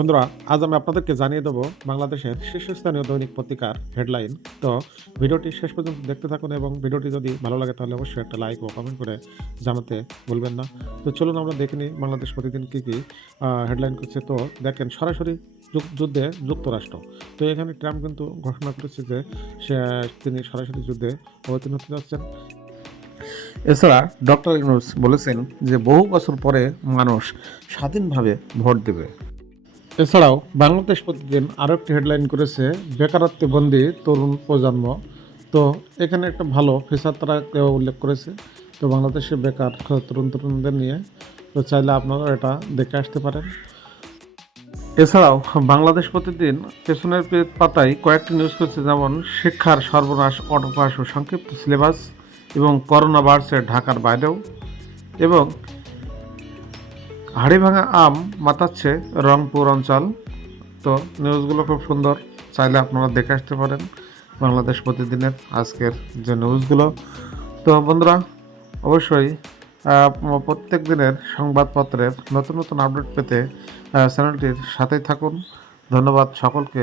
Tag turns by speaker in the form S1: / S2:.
S1: বন্ধুরা, আজ আমি আপনাদেরকে জানিয়ে দেবো বাংলাদেশের শীর্ষস্থানীয় দৈনিক পত্রিকার হেডলাইন। তো ভিডিওটি শেষ পর্যন্ত দেখতে থাকুন এবং ভিডিওটি যদি ভালো লাগে তাহলে অবশ্যই একটা লাইক ও কমেন্ট করে জানাতে ভুলবেন না। তো চলুন আমরা দেখে নিই বাংলাদেশ প্রতিদিন কী কী হেডলাইন করছে। তো দেখেন, সরাসরি যুদ্ধে যুক্তরাষ্ট্র। তো এখানে ট্রাম্প কিন্তু ঘোষণা করেছে যে সে, তিনি সরাসরি যুদ্ধে অবতীর্ণ হতে যাচ্ছেন। এছাড়া ডক্টর ইউনুস বলেছেন যে বহু বছর পরে মানুষ স্বাধীনভাবে ভোট দেবে। এছাড়াও বাংলাদেশ প্রতিদিন আরও একটি হেডলাইন করেছে, বেকারত্বে বন্দী তরুণ প্রজন্ম। তো এখানে একটা ভালো ফিচার তারা উল্লেখ করেছে, তো বাংলাদেশে বেকার তরুণ তরুণদের নিয়ে। তো চাইলে আপনারা এটা দেখে আসতে পারেন। এছাড়াও বাংলাদেশ প্রতিদিন পেছনের পাতায় কয়েকটি নিউজ করছে, যেমন শিক্ষার সর্বনাশ অটপাস ও সংক্ষিপ্ত সিলেবাস এবং করোনা বাড়ছে ঢাকার বাইরেও। এবং হাড়িভাঙা আম মাতাচ্ছে রংপুর অঞ্চল। তো নিউজগুলো খুব সুন্দর, চাইলে আপনারা দেখে আসতে পারেন বাংলাদেশ প্রতিদিনের আজকের যে নিউজগুলো তো বন্ধুরা, অবশ্যই প্রত্যেক দিনের সংবাদপত্রের নতুন নতুন আপডেট পেতে চ্যানেলটির সাথেই থাকুন। ধন্যবাদ সকলকে।